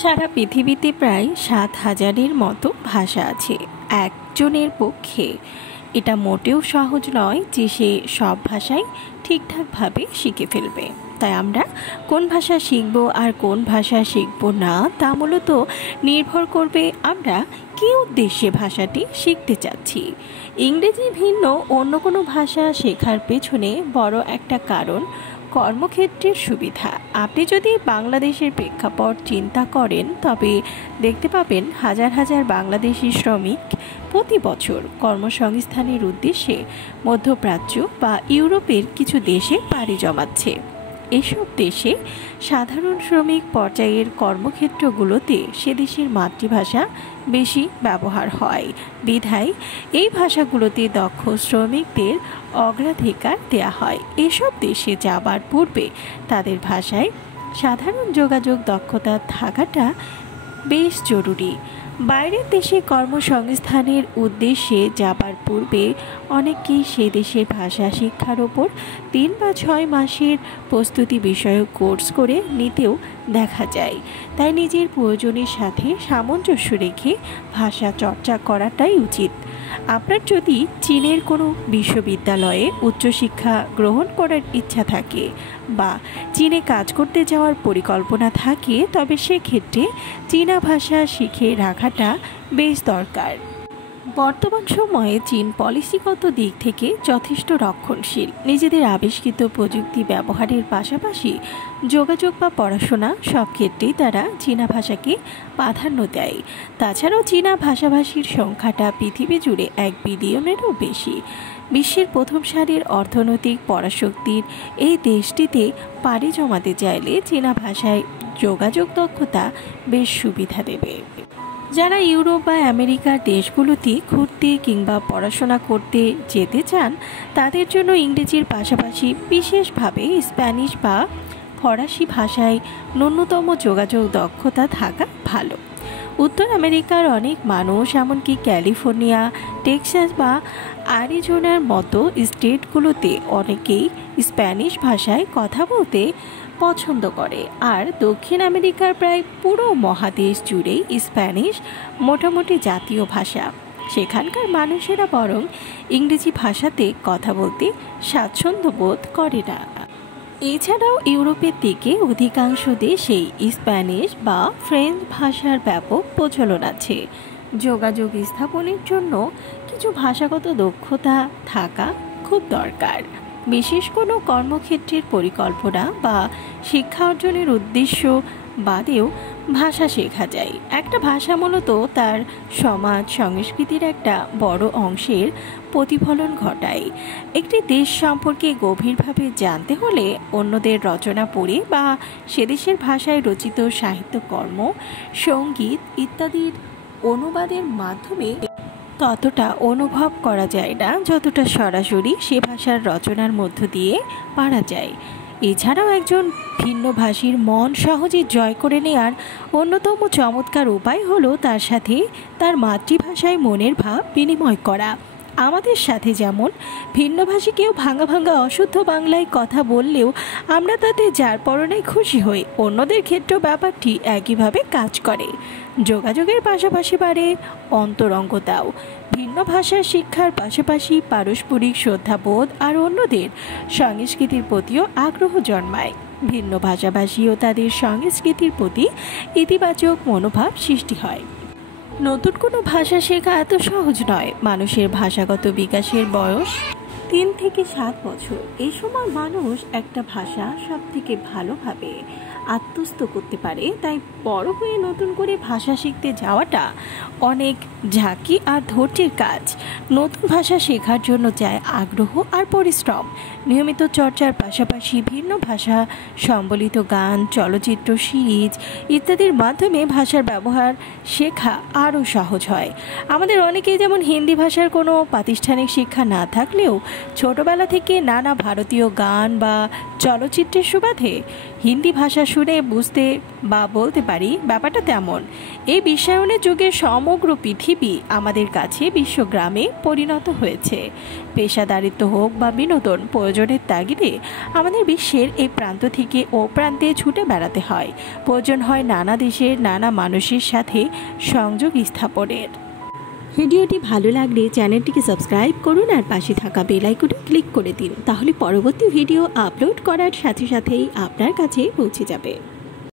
সারা পৃথিবীতে প্রায় ৭,০০০-এর মতো ভাষা আছে। একজনের পক্ষে এটা মোটেও সহজ নয় যে সে সব ভাষাই ঠিকঠাকভাবে শিখে ফেলবে। তাই আমরা কোন ভাষা শিখব আর কোন ভাষা শিখব না তা মূলত নির্ভর করবে আমরা কী উদ্দেশ্যে ভাষাটি শিখতে চাচ্ছি। ইংরেজি ভিন্ন অন্য কোনো ভাষা শেখার পেছনে বড় একটা কারণ কর্মক্ষেত্রের সুবিধা। আপনি যদি বাংলাদেশের প্রেক্ষাপট চিন্তা করেন তবে দেখতে পাবেন হাজার হাজার বাংলাদেশি শ্রমিক প্রতি বছর কর্মসংস্থানের উদ্দেশ্যে মধ্যপ্রাচ্য বা ইউরোপের কিছু দেশে পাড়ি জমাচ্ছে। এসব দেশে সাধারণ শ্রমিক পর্যায়ের কর্মক্ষেত্রগুলোতে সে দেশের মাতৃভাষা বেশি ব্যবহার হয় বিধায় এই ভাষাগুলোতে দক্ষ শ্রমিকদের অগ্রাধিকার দেওয়া হয়। এসব দেশে যাবার পূর্বে তাদের ভাষায় সাধারণ যোগাযোগ দক্ষতা থাকাটা বেশ জরুরি। বাইরের দেশে কর্মসংস্থানের উদ্দেশ্যে যাবার পূর্বে অনেকেই সে দেশের ভাষা শিক্ষার ওপর ৩ বা ৬ মাসের প্রস্তুতি বিষয়ক কোর্স করে নিতেও দেখা যায়। তাই নিজের প্রয়োজনের সাথে সামঞ্জস্য রেখে ভাষা চর্চা করাটাই উচিত। আপনার যদি চীনের কোনো বিশ্ববিদ্যালয়ে উচ্চশিক্ষা গ্রহণ করার ইচ্ছা থাকে বা চীনে কাজ করতে যাওয়ার পরিকল্পনা থাকে তবে সেক্ষেত্রে চীনা ভাষা শিখে রাখাটা বেশ দরকার। বর্তমান সময়ে চীন পলিসিগত দিক থেকে যথেষ্ট রক্ষণশীল। নিজেদের আবিষ্কৃত প্রযুক্তি ব্যবহারের পাশাপাশি যোগাযোগ বা পড়াশোনা সব ক্ষেত্রেই তারা চীনা ভাষাকে প্রাধান্য দেয়। তাছাড়াও চীনা ভাষাভাষীর সংখ্যাটা পৃথিবী জুড়ে ১ বিলিয়নেরও বেশি। বিশ্বের প্রথম সারির অর্থনৈতিক পরাশক্তির এই দেশটিতে পাড়ি জমাতে চাইলে চীনা ভাষায় যোগাযোগ দক্ষতা বেশ সুবিধা দেবে। যারা ইউরোপ বা আমেরিকার দেশগুলোতে ঘুরতে কিংবা পড়াশোনা করতে যেতে চান তাদের জন্য ইংরেজির পাশাপাশি বিশেষভাবে স্প্যানিশ বা ফরাসি ভাষায় ন্যূনতম যোগাযোগ দক্ষতা থাকা ভালো। উত্তর আমেরিকার অনেক মানুষ এমনকি ক্যালিফোর্নিয়া, টেক্সাস বা অ্যারিজোনার মতো স্টেটগুলোতে অনেকেই স্প্যানিশ ভাষায় কথা বলতে পছন্দ করে। আর দক্ষিণ আমেরিকার প্রায় পুরো মহাদেশ জুড়েই স্প্যানিশ মোটামুটি জাতীয় ভাষা। সেখানকার মানুষেরা বরং ইংরেজি ভাষাতে কথা বলতে স্বাচ্ছন্দ্য বোধ করে না। এছাড়াও ইউরোপের দিকে অধিকাংশ দেশেই স্প্যানিশ বা ফ্রেঞ্চ ভাষার ব্যাপক প্রচলন আছে। যোগাযোগ স্থাপনের জন্য কিছু ভাষাগত দক্ষতা থাকা খুব দরকার। বিশেষ কোনো কর্মক্ষেত্রের পরিকল্পনা বা শিক্ষা অর্জনের উদ্দেশ্য বাদেও ভাষা শেখা যায়। একটা ভাষা মূলত তার সমাজ সংস্কৃতির একটা বড় অংশের প্রতিফলন ঘটায়। একটি দেশ সম্পর্কে গভীরভাবে জানতে হলে অন্যদের রচনা পড়ে বা সে দেশের ভাষায় রচিত সাহিত্যকর্ম, সঙ্গীত ইত্যাদির অনুবাদের মাধ্যমে ততটা অনুভব করা যায় না যতটা সরাসরি সে ভাষার রচনার মধ্য দিয়ে পারা যায়। এছাড়াও একজন ভিন্নভাষীর মন সহজে জয় করে নেওয়ার অন্যতম চমৎকার উপায় হলো তার সাথে তার মাতৃভাষায় মনের ভাব বিনিময় করা। আমাদের সাথে যেমন ভিন্নভাষী কেউ ভাঙা ভাঙা অশুদ্ধ বাংলায় কথা বললেও আমরা তাতে যার পরনাই খুশি হই, অন্যদের ক্ষেত্রেও ব্যাপারটি একইভাবে কাজ করে। যোগাযোগের পাশাপাশি বাড়ে অন্তরঙ্গতাও। ভিন্ন ভাষার শিক্ষার পাশাপাশি পারস্পরিক শ্রদ্ধাবোধ আর অন্যদের সংস্কৃতির প্রতিও আগ্রহ জন্মায়। ভিন্ন ভাষাভাষী ও তাদের সংস্কৃতির প্রতি ইতিবাচক মনোভাব সৃষ্টি হয়। নতুন কোনো ভাষা শেখা এত সহজ নয়। মানুষের ভাষাগত বিকাশের বয়স ৩ থেকে ৭ বছর। এই সময় মানুষ একটা ভাষা সব থেকে ভালোভাবে আত্মস্থ করতে পারে। তাই বড় হয়ে নতুন করে ভাষা শিখতে যাওয়াটা অনেক ঝাঁকি আর ধৈর্যের কাজ। নতুন ভাষা শেখার জন্য চায় আগ্রহ আর পরিশ্রম। নিয়মিত চর্চার পাশাপাশি ভিন্ন ভাষা সম্বলিত গান, চলচ্চিত্র, সিরিজ ইত্যাদির মাধ্যমে ভাষার ব্যবহার শেখা আরও সহজ হয়। আমাদের অনেকেই যেমন হিন্দি ভাষার কোনো প্রাতিষ্ঠানিক শিক্ষা না থাকলেও ছোটবেলা থেকে নানা ভারতীয় গান বা চলচ্চিত্রের সুবাদে হিন্দি ভাষা শুনে বুঝতে বা বলতে পারি ব্যাপারটা তেমন। এই বিশ্বায়নের যুগে সমগ্র পৃথিবী আমাদের কাছে বিশ্বগ্রামে পরিণত হয়েছে। পেশাদারিত্ব হোক বা বিনোদন, প্রয়োজনের তাগিদে আমাদের বিশ্বের এই প্রান্ত থেকে ও প্রান্তে ছুটে বেড়াতে হয়। প্রয়োজন হয় নানা দেশের নানা মানুষের সাথে সংযোগ স্থাপনের। ভিডিওটি ভালো লাগলে চ্যানেলটিকে সাবস্ক্রাইব করুন আর পাশে থাকা বেল আইকনে ক্লিক করে দিন, তাহলে পরবর্তী ভিডিও আপলোড করার সাথে সাথেই আপনার কাছে পৌঁছে যাবে।